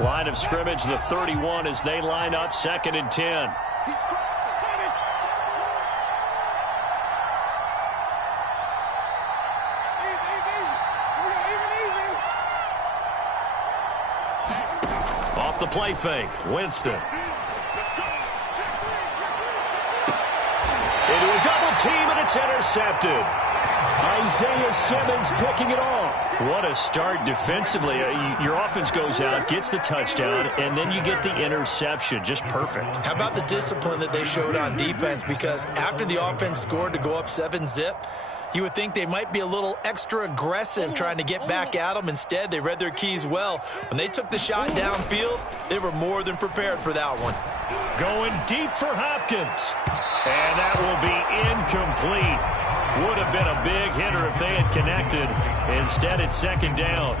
Line of scrimmage, the 31 as they line up 2nd and 10. Off the play fake, Winston. Into a double team, and it's intercepted. Isaiah Simmons picking it off. What a start defensively. Your offense goes out, gets the touchdown, and then you get the interception. Just perfect. How about the discipline that they showed on defense? Because after the offense scored to go up 7-zip, you would think they might be a little extra aggressive trying to get back at them. Instead, they read their keys well. When they took the shot downfield, they were more than prepared for that one. Going deep for Hopkins. And that will be incomplete. Would have been a big hitter if they had connected. Instead, it's 2nd down.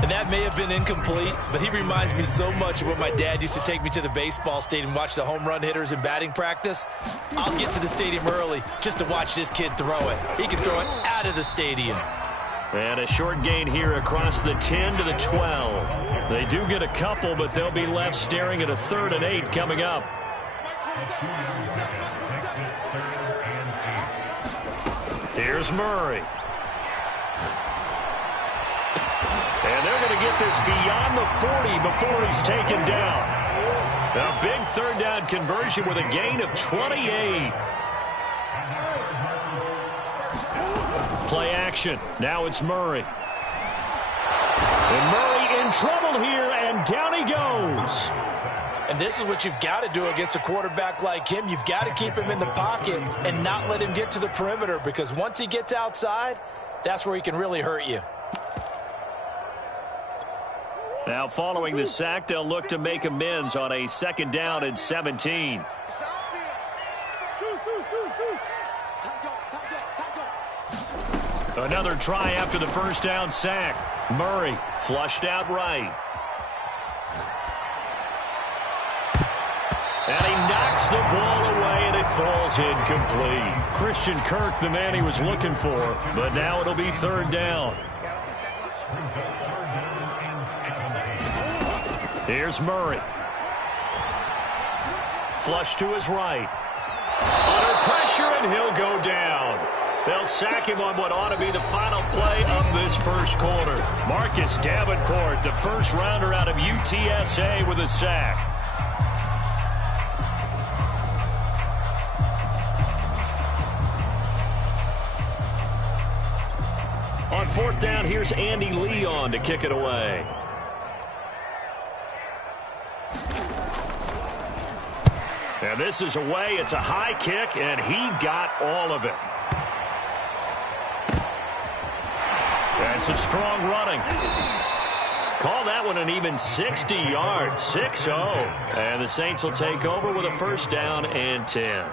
And that may have been incomplete, but he reminds me so much of when my dad used to take me to the baseball stadium and watch the home run hitters in batting practice. I'll get to the stadium early just to watch this kid throw it. He can throw it out of the stadium. And a short gain here across the 10 to the 12. They do get a couple, but they'll be left staring at a 3rd and 8 coming up. Here's Murray. And they're going to get this beyond the 40 before he's taken down. A big 3rd down conversion with a gain of 28. Play action. Now it's Murray. And Murray in trouble here, and down he goes. And this is what you've got to do against a quarterback like him. You've got to keep him in the pocket and not let him get to the perimeter, because once he gets outside, that's where he can really hurt you. Now following the sack, they'll look to make amends on a 2nd down and 17. Another try after the 1st down sack. Murray flushed out right. And he knocks the ball away, and it falls incomplete. Christian Kirk, the man he was looking for, but now it'll be 3rd down. Here's Murray. Flush to his right. Under pressure, and he'll go down. They'll sack him on what ought to be the final play of this 1st quarter. Marcus Davenport, the 1st rounder out of UTSA, with a sack. On 4th down, here's Andy Leon to kick it away. And this is away. It's a high kick, and he got all of it. And some strong running. Call that one an even 60 yards, 6-0. And the Saints will take over with a 1st down and 10.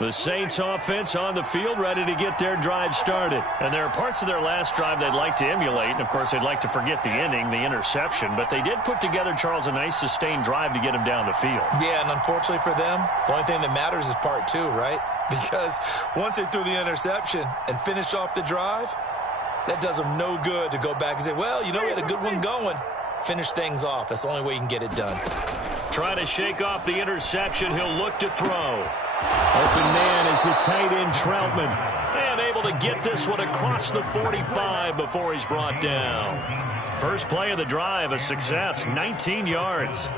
The Saints offense on the field, ready to get their drive started. And there are parts of their last drive they'd like to emulate. And, of course, they'd like to forget the ending, the interception. But they did put together, Charles, a nice sustained drive to get him down the field. Yeah, and unfortunately for them, the only thing that matters is part 2, right? Because once they threw the interception and finished off the drive, that does them no good to go back and say, well, you know, we had a good one going. Finish things off. That's the only way you can get it done. Trying to shake off the interception. He'll look to throw. Open man is the tight end, Troutman. And able to get this one across the 45 before he's brought down. First play of the drive, a success, 19 yards.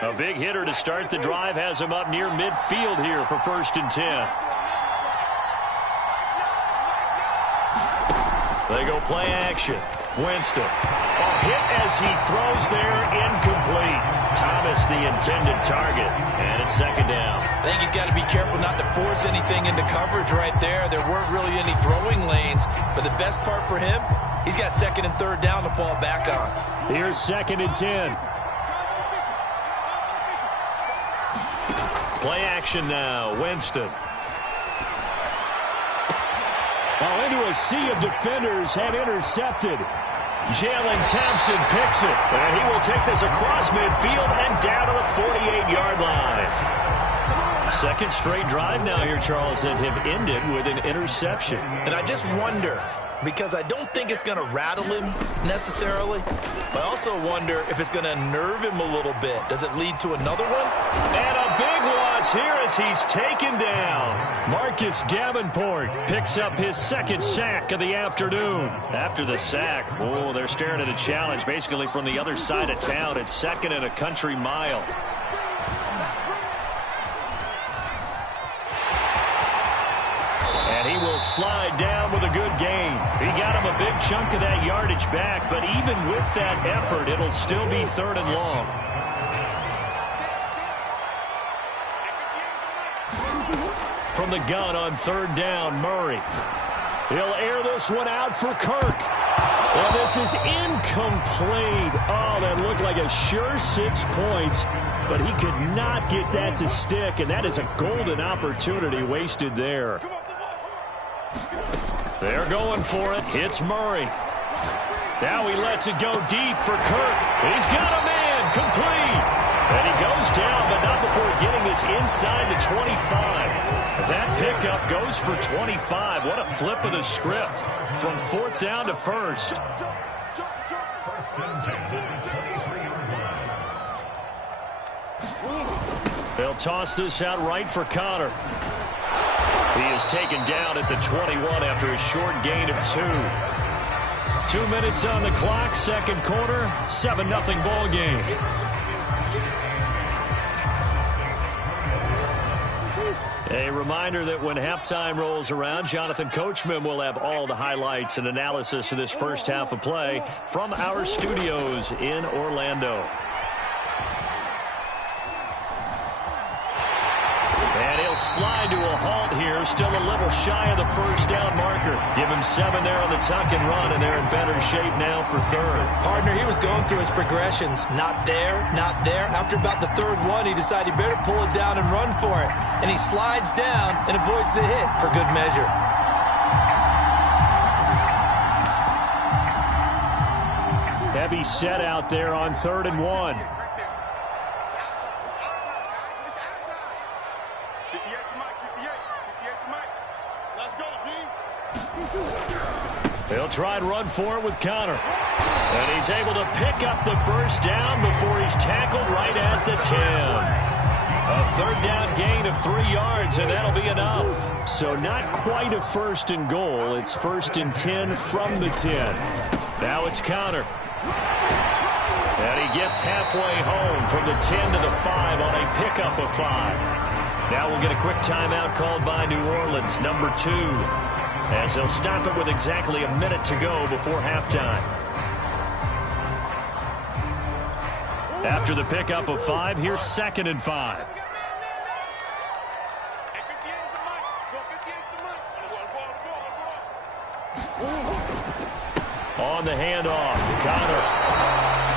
A big hitter to start the drive has him up near midfield here for 1st and 10. They go play action. Winston. A hit as he throws there, incomplete. Thomas the intended target, and it's 2nd down. I think he's got to be careful not to force anything into coverage right there. There weren't really any throwing lanes, but the best part for him, he's got 2nd and 3rd down to fall back on. Here's 2nd and 10. Play action now. Winston. Well, into a sea of defenders and intercepted. Jalen Thompson picks it. And he will take this across midfield and down to the 48-yard line. Second straight drive now here, Charles, that have ended with an interception. And I just wonder, because I don't think it's going to rattle him necessarily, but I also wonder if it's going to nerve him a little bit. Does it lead to another one? And a big loss here as he's taken down. Marcus Davenport picks up his second sack of the afternoon. After the sack, oh, they're staring at a challenge basically from the other side of town. It's second and a country mile. And he will slide down with a good gain. He got him a big chunk of that yardage back, but even with that effort, it'll still be third and long. From the gun on third down, Murray. He'll air this one out for Kirk. And this is incomplete. Oh, that looked like a sure 6 points, but he could not get that to stick, and that is a golden opportunity wasted there. They're going for it. Hits Murray. Now he lets it go deep for Kirk. He's got a man. Complete. And he goes down, but not before getting this inside the 25. That pickup goes for 25. What a flip of the script from fourth down to first. They'll toss this out right for Connor. He is taken down at the 21 after a short gain of 2. 2 minutes on the clock, second quarter, 7-0 ball game. A reminder that when halftime rolls around, Jonathan Coachman will have all the highlights and analysis of this first half of play from our studios in Orlando. And he'll slide to a halt here, still a little shy of the first down marker. Give him 7 there on the tuck and run, and they're in better shape now for third. Partner, he was going through his progressions. Not there, not there. After about the third one, he decided he better pull it down and run for it. And he slides down and avoids the hit for good measure. Heavy set out there on 3rd and 1. He'll try and run for it with Connor. And he's able to pick up the first down before he's tackled right at the 10. A third down gain of 3 yards, and that'll be enough. So not quite a first and goal. It's 1st and 10 from the 10. Now it's Connor. And he gets halfway home from the 10 to the 5 on a pickup of 5. Now we'll get a quick timeout called by New Orleans, number 2. As they'll stop it with exactly a minute to go before halftime. After the pickup of 5, here's 2nd and 5. On the handoff, Connor.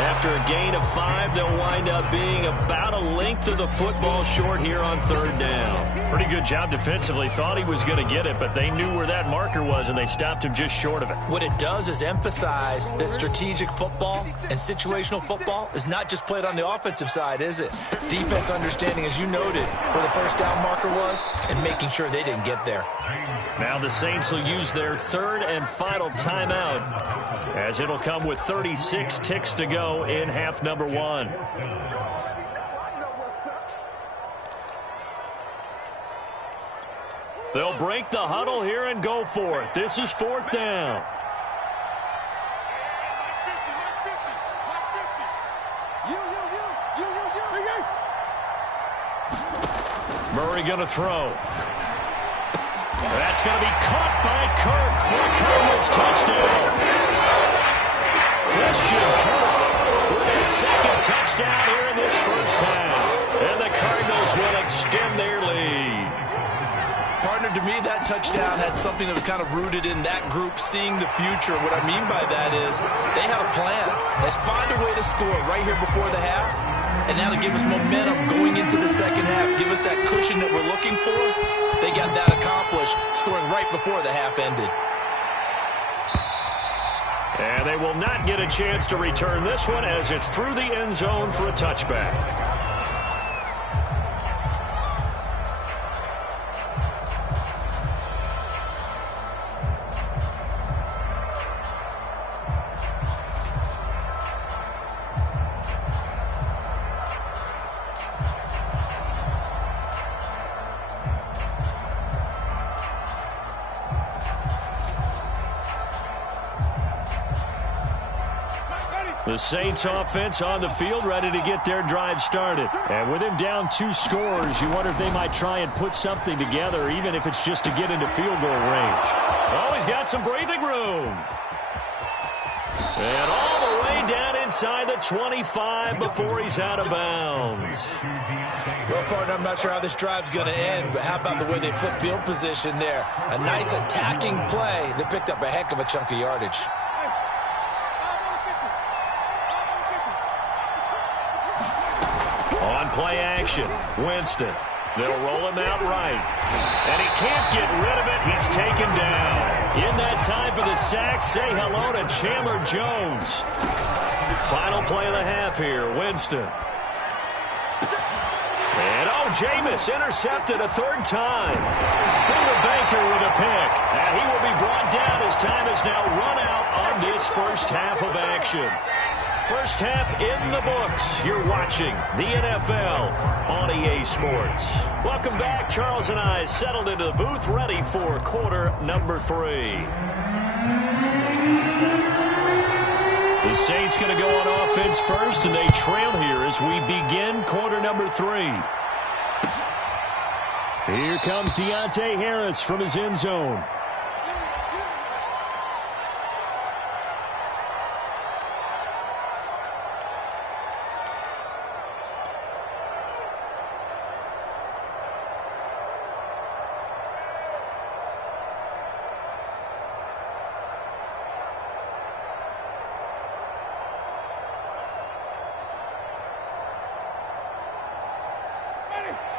After a gain of 5, they'll wind up being about a length of the football short here on 3rd down. Pretty good job defensively. Thought he was going to get it, but they knew where that marker was, and they stopped him just short of it. What it does is emphasize that strategic football and situational football is not just played on the offensive side, is it? Defense understanding, as you noted, where the first down marker was and making sure they didn't get there. Now the Saints will use their 3rd and final timeout, as it'll come with 36 ticks to go in half number 1. They'll break the huddle here and go for it. This is 4th down. Murray going to throw. That's going to be caught by Kirk for a Cardinals touchdown. Christian Kirk with his 2nd touchdown here in this first half. And the Cardinals will extend their lead. Partner, to me, that touchdown had something that was kind of rooted in that group seeing the future. What I mean by that is they had a plan. Let's find a way to score right here before the half and that'll give us momentum going into the second half. Give us that cushion that we're looking for. They got that accomplished, scoring right before the half ended. And they will not get a chance to return this one as it's through the end zone for a touchback. The Saints offense on the field, ready to get their drive started. And with him down 2 scores, you wonder if they might try and put something together, even if it's just to get into field goal range. Oh, he's got some breathing room. And all the way down inside the 25 before he's out of bounds. Well, partner, I'm not sure how this drive's going to end, but how about the way they flip field position there? A nice attacking play. They picked up a heck of a chunk of yardage. Play action. Winston. They'll roll him out right. And he can't get rid of it. He's taken down. In that time for the sack, say hello to Chandler Jones. Final play of the half here. Winston. And Jameis intercepted a 3rd time. Buda Baker with a pick. And he will be brought down as time is now run out on this first half of action. First half in the books. You're watching the NFL on EA Sports. Welcome back. Charles and I settled into the booth, ready for quarter number 3. The Saints going to go on offense first, and they trail here as we begin quarter number 3. Here comes Deontay Harris from his end zone.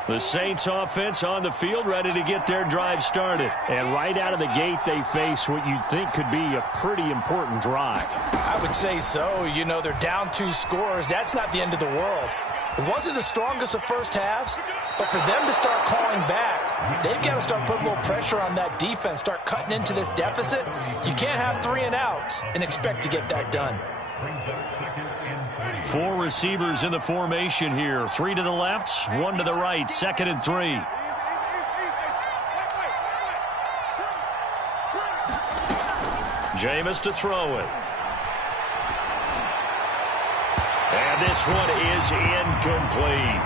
The Saints offense on the field, ready to get their drive started. And right out of the gate, they face what you'd think could be a pretty important drive. I would say so. You know, they're down 2 scores. That's not the end of the world. It wasn't the strongest of first halves, but for them to start calling back, they've got to start putting a little pressure on that defense, start cutting into this deficit. You can't have 3 and outs and expect to get that done. 4 receivers in the formation here. 3 to the left, 1 to the right. 2nd and 3. Jameis to throw it. And this one is incomplete.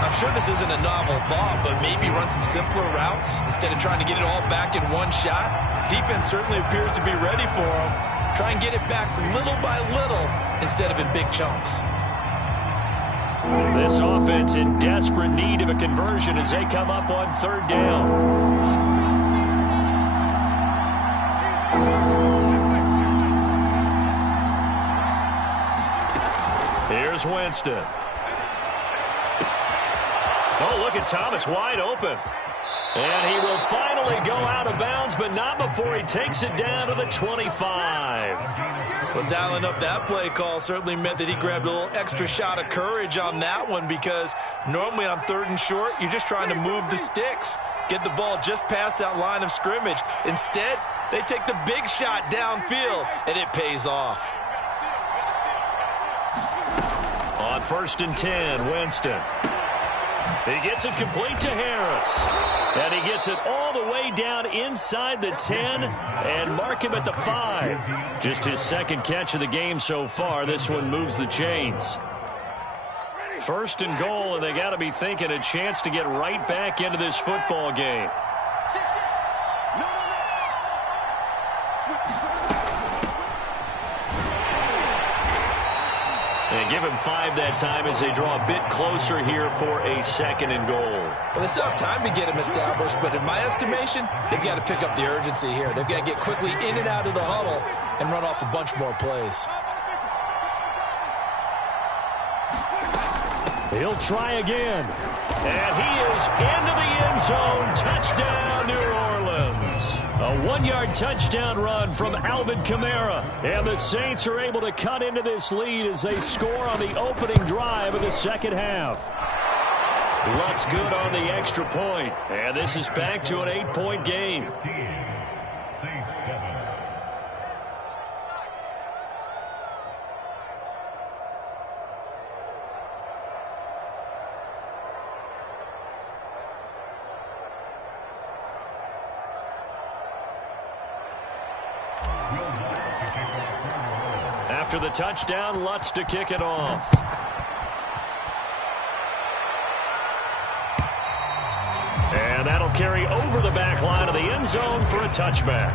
I'm sure this isn't a novel thought, but maybe run some simpler routes instead of trying to get it all back in one shot. Defense certainly appears to be ready for him. Try and get it back little by little instead of in big chunks. This offense in desperate need of a conversion as they come up on 3rd down. Here's Winston. Oh, look at Thomas wide open. And he will finally go out of bounds, but not before he takes it down to the 25. Well, dialing up that play call certainly meant that he grabbed a little extra shot of courage on that one, because normally on 3rd and short, you're just trying to move the sticks, get the ball just past that line of scrimmage. Instead, they take the big shot downfield, and it pays off. On 1st and 10, Winston. He gets it complete to Harris. And he gets it all the way down inside the 10 and mark him at the 5. Just his 2nd catch of the game so far. This one moves the chains. 1st and goal, and they got to be thinking a chance to get right back into this football game. And give him 5 that time as they draw a bit closer here for a 2nd and goal. Well, they still have time to get him established, but in my estimation, they've got to pick up the urgency here. They've got to get quickly in and out of the huddle and run off a bunch more plays. He'll try again. And he is into the end zone. Touchdown, New Orleans. A 1-yard touchdown run from Alvin Kamara. And the Saints are able to cut into this lead as they score on the opening drive of the second half. Luck's good on the extra point. And this is back to an 8-point game. After the touchdown, Lutz to kick it off. And that'll carry over the back line of the end zone for a touchback.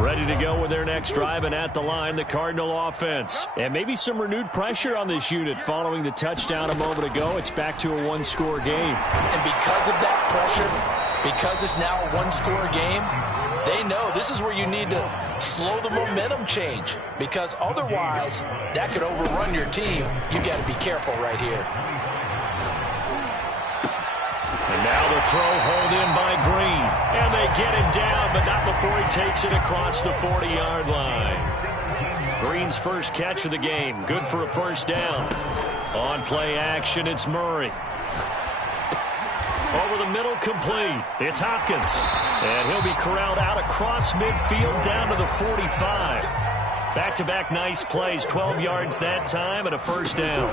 Ready to go with their next drive, and at the line, the Cardinal offense. And maybe some renewed pressure on this unit following the touchdown a moment ago. It's back to a one-score game. And because of that pressure, because it's now a one-score game, they know this is where you need to slow the momentum change, because otherwise that could overrun your team. You got to be careful right here. And now the throw hauled in by Green. And they get him down, but not before he takes it across the 40-yard line. Green's first catch of the game. Good for a first down. On play action, it's Murray. Over the middle, complete. It's Hopkins. And he'll be corralled out across midfield down to the 45. Back-to-back nice plays. 12 yards that time and a first down.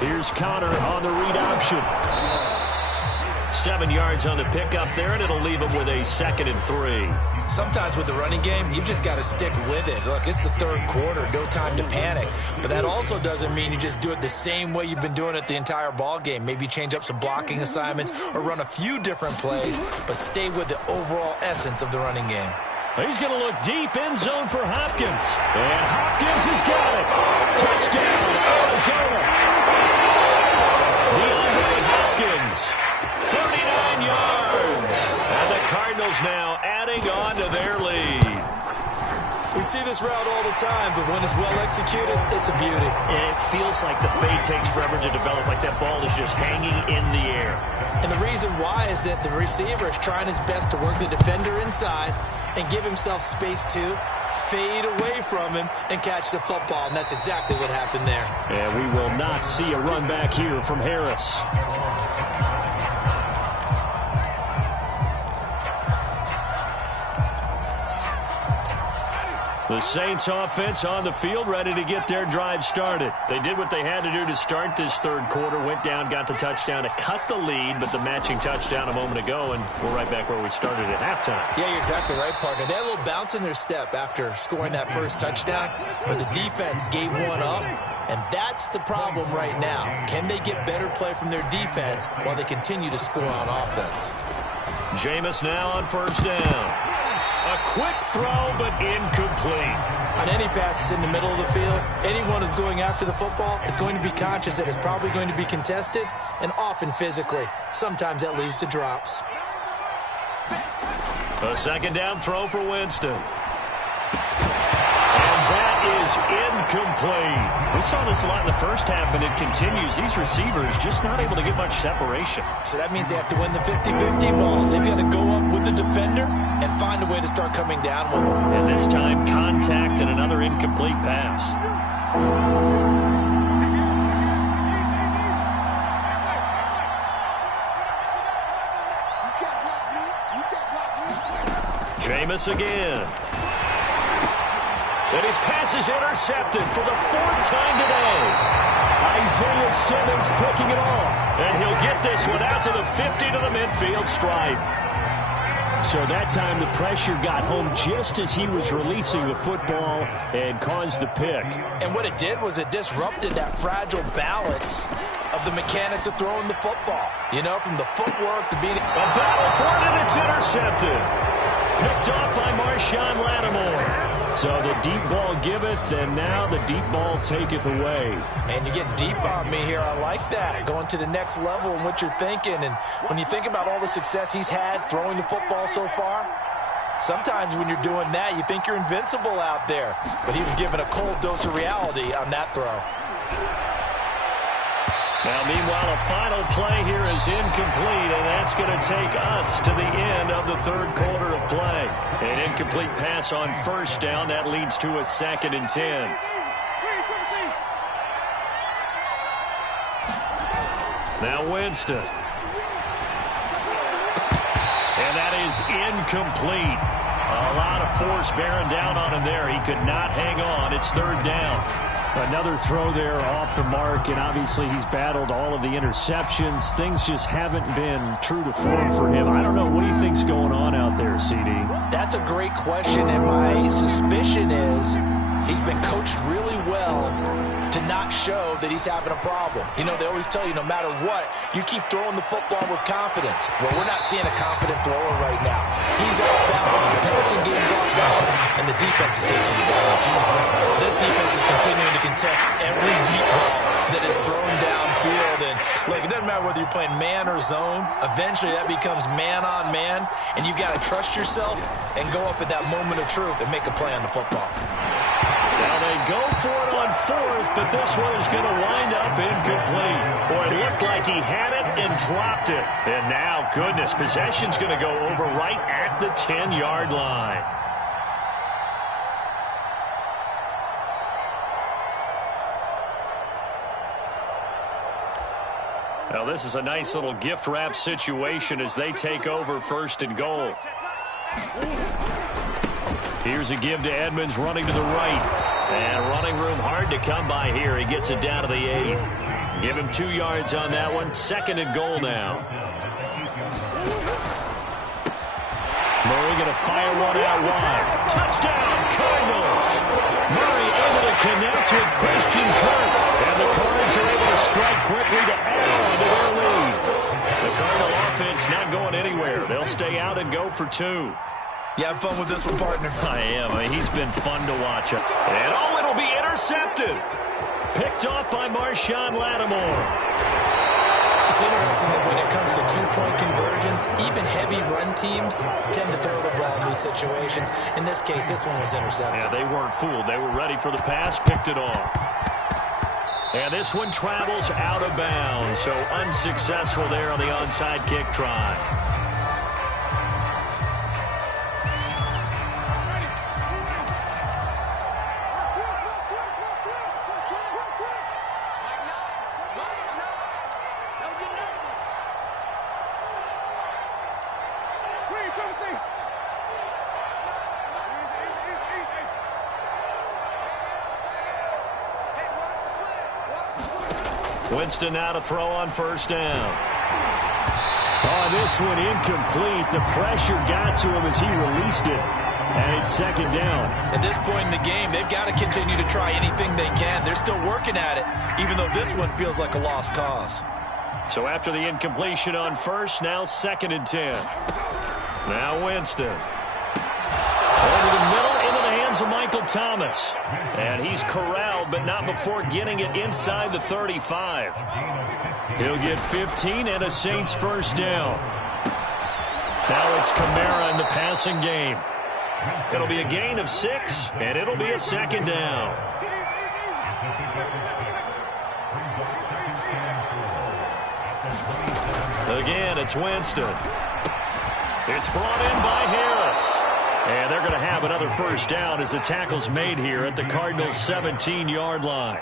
Here's Connor on the read option. 7 yards on the pickup there, and it'll leave him with a 2nd and 3. Sometimes with the running game, you've just got to stick with it. Look, it's the third quarter, no time to panic. But that also doesn't mean you just do it the same way you've been doing it the entire ball game. Maybe change up some blocking assignments or run a few different plays, but stay with the overall essence of the running game. He's going to look deep, end zone for Hopkins. And Hopkins has got it. Touchdown, Arizona. DeAndre Hopkins, 39 yards. And the Cardinals now adding on to their lead. We see this route all the time, but when it's well executed, it's a beauty. And it feels like the fade takes forever to develop, like that ball is just hanging in the air. And the reason why is that the receiver is trying his best to work the defender inside and give himself space to fade away from him and catch the football. And that's exactly what happened there. And we will not see a run back here from Harris. The Saints offense on the field, ready to get their drive started. They did what they had to do to start this third quarter, went down, got the touchdown to cut the lead, but the matching touchdown a moment ago, and we're right back where we started at halftime. Yeah, you're exactly right, partner. They had a little bounce in their step after scoring that first touchdown, but the defense gave one up, and that's the problem right now. Can they get better play from their defense while they continue to score on offense? Jameis now on first down. A quick throw, but incomplete. On any passes in the middle of the field, anyone who's going after the football is going to be conscious that it's probably going to be contested, and often physically. Sometimes that leads to drops. A second down throw for Winston. And that is incomplete. We saw this a lot in the first half, and it continues. These receivers just not able to get much separation. So that means they have to win the 50-50 balls. They've got to go up with the defender and find a way to start coming down with them. And this time, contact and another incomplete pass. Jameis again. And his pass is intercepted for the 4th time today. Isaiah Simmons picking it off. And he'll get this one out to the 50 to the midfield stripe. So that time the pressure got home just as he was releasing the football and caused the pick. And what it did was it disrupted that fragile balance of the mechanics of throwing the football. You know, from the footwork to being... A battle for it, and it's intercepted. Picked off by Marshawn Lattimore. So the deep ball giveth, and now the deep ball taketh away. Man, you're getting deep on me here. I like that. Going to the next level in what you're thinking. And when you think about all the success he's had throwing the football so far, Sometimes when you're doing that, you think you're invincible out there. But he was given a cold dose of reality on that throw. Now, meanwhile, a final play here is incomplete, and that's going to take us to the end of the third quarter of play. An incomplete pass on first down. That leads to a 2nd and 10. Now Winston. And that is incomplete. A lot of force bearing down on him there. He could not hang on. It's 3rd down. Another throw there off the mark, and obviously he's battled all of the interceptions. Things just haven't been true to form for him. I don't know. What do you think's going on out there, CD? That's a great question, and my suspicion is he's been coached really well to not show that he's having a problem. You know, they always tell you no matter what, you keep throwing the football with confidence. Well, we're not seeing a confident thrower right now. He's off balance, the passing game's off balance, and the defense is taking advantage. This defense is continuing to contest every deep ball that is thrown downfield. And, look, it doesn't matter whether you're playing man or zone. Eventually, that becomes man on man, and you've got to trust yourself and go up at that moment of truth and make a play on the football. Now they go for it on 4th, but this one is going to wind up incomplete. Boy, it looked like he had it and dropped it. And now, goodness, possession's going to go over right at the 10-yard line. Now this is a nice little gift wrap situation as they take over 1st and goal. Here's a give to Edmonds running to the right. And running room hard to come by here. He gets it down to the 8. Give him 2 yards on that one. 2nd and goal now. Murray going to fire one out wide. Touchdown, Cardinals. Murray able to connect with Christian Kirk. And the Cards are able to strike quickly to add on to their lead. The Cardinal offense not going anywhere. They'll stay out and go for 2. You having fun with this one, partner? I am. I mean, he's been fun to watch. And, oh, it'll be intercepted. Picked off by Marshawn Lattimore. It's interesting that when it comes to 2-point conversions, even heavy run teams tend to throw the ball in these situations. In this case, this one was intercepted. Yeah, they weren't fooled. They were ready for the pass, picked it off. And this one travels out of bounds, so unsuccessful there on the onside kick try. Winston now to throw on 1st down. Oh, this one incomplete. The pressure got to him as he released it. And it's 2nd down. At this point in the game, they've got to continue to try anything they can. They're still working at it, even though this one feels like a lost cause. So after the incompletion on 1st, now 2nd and 10. Now Winston. Over the middle, into the hands of Michael Thomas. And he's corralled, but not before getting it inside the 35. He'll get 15 and a Saints 1st down. Now it's Kamara in the passing game. It'll be a gain of 6, and it'll be a 2nd down. Again, it's Winston. It's brought in by Harris. And they're going to have another 1st down as the tackle's made here at the Cardinals' 17-yard line.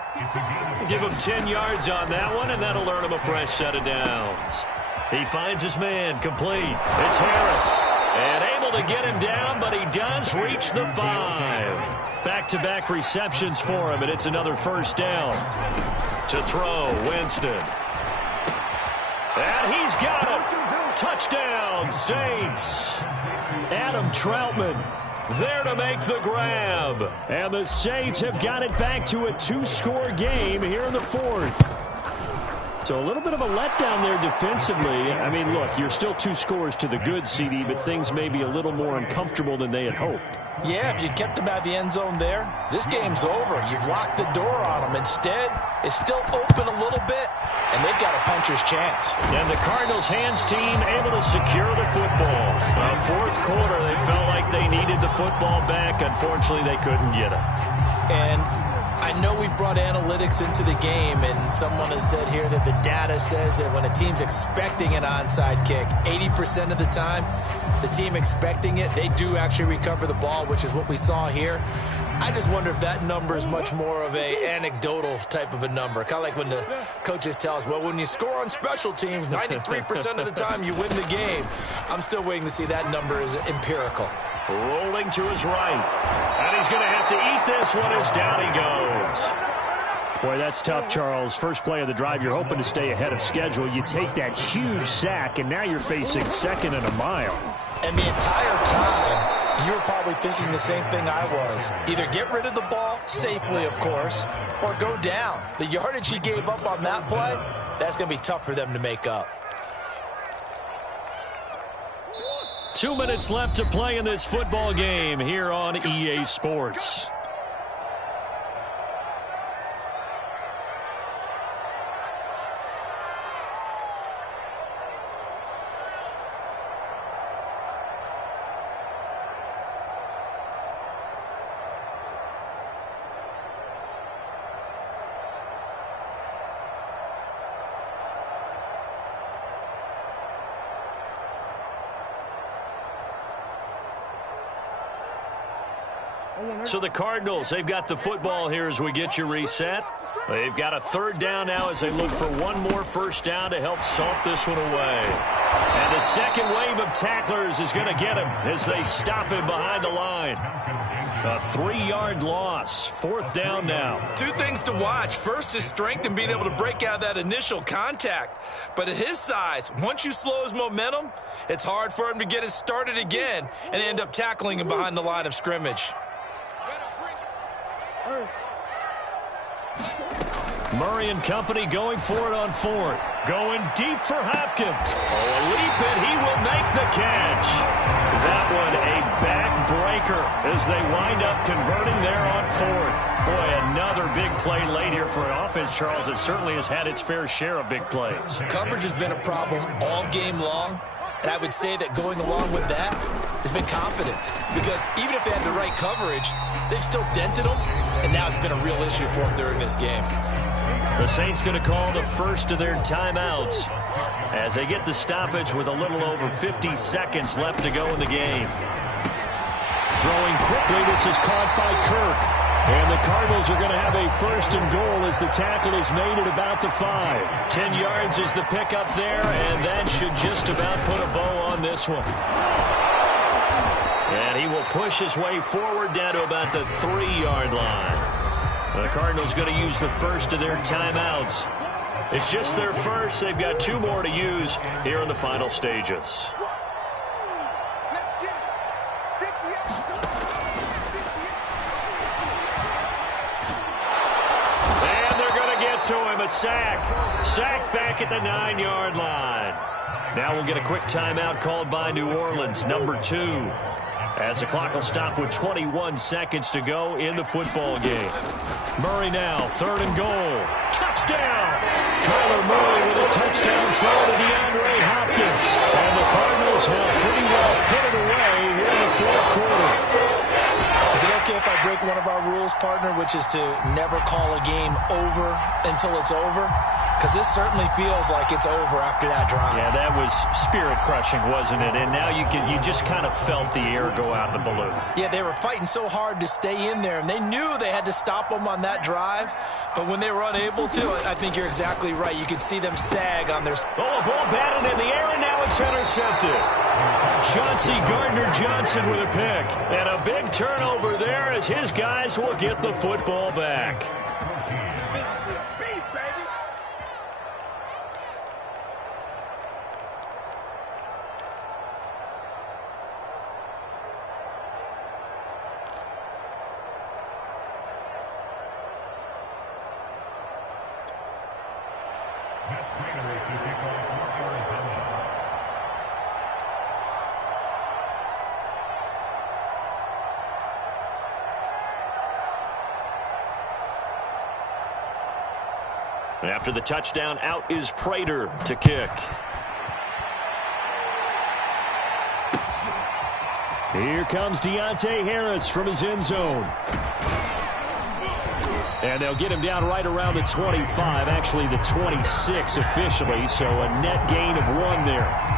Give him 10 yards on that one, and that'll earn him a fresh set of downs. He finds his man, complete. It's Harris. And able to get him down, but he does reach the 5. Back-to-back receptions for him, and it's another 1st down. To throw, Winston. And he's got it. Touchdown, Saints. Adam Troutman there to make the grab. And the Saints have got it back to a 2-score game here in the 4th. So a little bit of a letdown there defensively. I mean, look, you're still 2 scores to the good, CD, but things may be a little more uncomfortable than they had hoped. Yeah, if you kept them out of the end zone there, this game's over. You've locked the door on them. Instead, it's still open a little bit, and they've got a puncher's chance. And the Cardinals' hands team able to secure the football. Fourth quarter, they felt like they needed the football back. Unfortunately, they couldn't get it. And I know we brought analytics into the game, and someone has said here that the data says that when a team's expecting an onside kick, 80% of the time, the team expecting it, they do actually recover the ball, which is what we saw here. I just wonder if that number is much more of a anecdotal type of a number. Kind of like when the coaches tell us, well, when you score on special teams, 93% of the time you win the game. I'm still waiting to see that number is empirical. Rolling to his right. And he's going to have to eat this one as down he goes. Boy, that's tough, Charles. First play of the drive, you're hoping to stay ahead of schedule. You take that huge sack, and now you're facing 2nd and a mile. And the entire time, you were probably thinking the same thing I was. Either get rid of the ball, safely, of course, or go down. The yardage he gave up on that play, that's going to be tough for them to make up. 2 minutes left to play in this football game here on EA Sports. So the Cardinals, they've got the football here as we get you reset. They've got a 3rd down now as they look for one more first down to help salt this one away. And the second wave of tacklers is going to get him as they stop him behind the line. A 3-yard loss. 4th down now. 2 things to watch. First, his strength in being able to break out that initial contact. But at his size, once you slow his momentum, it's hard for him to get it started again and end up tackling him behind the line of scrimmage. Murray and company going for it on 4th. Going deep for Hopkins. Oh, a leap, and he will make the catch. That one a backbreaker as they wind up converting there on 4th. Boy, another big play late here for an offense, Charles, that certainly has had its fair share of big plays. Coverage has been a problem all game long, and I would say that going along with that has been confidence. Because even if they had the right coverage, they've still dented them, and now it's been a real issue for them during this game. The Saints going to call the first of their timeouts as they get the stoppage with a little over 50 seconds left to go in the game. Throwing quickly, this is caught by Kirk. And the Cardinals are going to have a 1st and goal as the tackle is made at about the 5. 10 yards is the pickup there, and that should just about put a bow on this one. And he will push his way forward down to about the 3-yard line. The Cardinals going to use the first of their timeouts. It's just their first. They've got 2 more to use here in the final stages. And they're going to get to him. A sack. Sacked back at the 9-yard line. Now we'll get a quick timeout called by New Orleans, number 2. As the clock will stop with 21 seconds to go in the football game. Murray now, 3rd and goal. Touchdown! Kyler Murray with a touchdown throw to DeAndre Hopkins. And the Cardinals have pretty well put it away here in the 4th quarter. Is it okay if I break one of our rules, partner, which is to never call a game over until it's over? Because this certainly feels like it's over after that drive. Yeah, that was spirit-crushing, wasn't it? And now you just kind of felt the air go out of the balloon. Yeah, they were fighting so hard to stay in there, and they knew they had to stop them on that drive. But when they were unable to, I think you're exactly right. You could see them sag on their... Oh, a ball batted in the air, and now it's intercepted. Chauncey Gardner-Johnson with a pick. And a big turnover there as his guys will get the football back. After the touchdown, out is Prater to kick. Here comes Deontay Harris from his end zone. And they'll get him down right around the 25, actually the 26 officially, so a net gain of 1 there.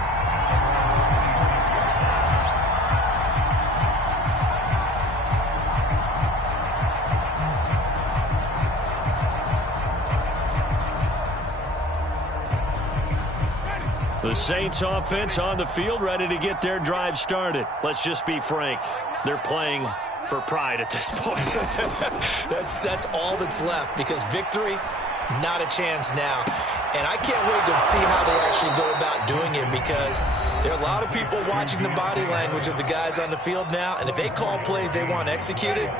The Saints offense on the field, ready to get their drive started. Let's just be frank. They're playing for pride at this point. That's all that's left, because victory, not a chance now. And I can't wait to see how they actually go about doing it, because there are a lot of people watching the body language of the guys on the field now, and if they call plays they want executed,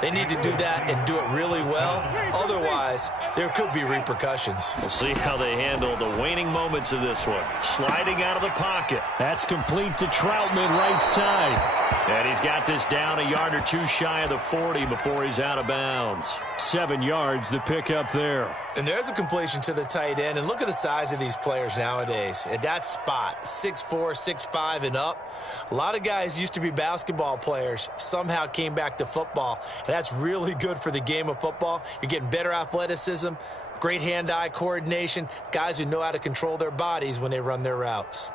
they need to do that and do it really well. Otherwise, there could be repercussions. We'll see how they handle the waning moments of this one. Sliding out of the pocket. That's complete to Troutman, right side. And he's got this down a yard or two shy of the 40 before he's out of bounds. 7 yards, the pickup there. And there's a completion to the tight end. And look at the size of these players nowadays. At that spot, 6'4", 6'5", and up. A lot of guys used to be basketball players, somehow came back to football. And that's really good for the game of football. You're getting better athleticism, great hand-eye coordination, guys who know how to control their bodies when they run their routes.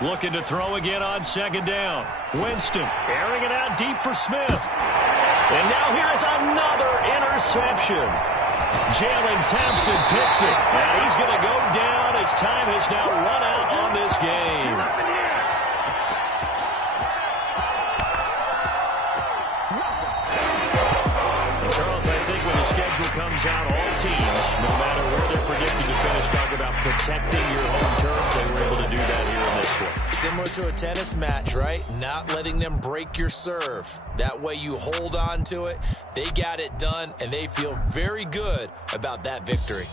Looking to throw again on second down. Winston airing it out deep for Smith. And now here is another interception. Jalen Thompson picks it. And he's going to go down as time has now run out on this game. And Charles, I think when the schedule comes out, all teams, no matter where they're predicted to finish, talk about protecting your home turf. They were able to do that here in this one. Similar to a tennis match, right? Not letting them break your serve. That way you hold on to it. They got it done, and they feel very good about that victory.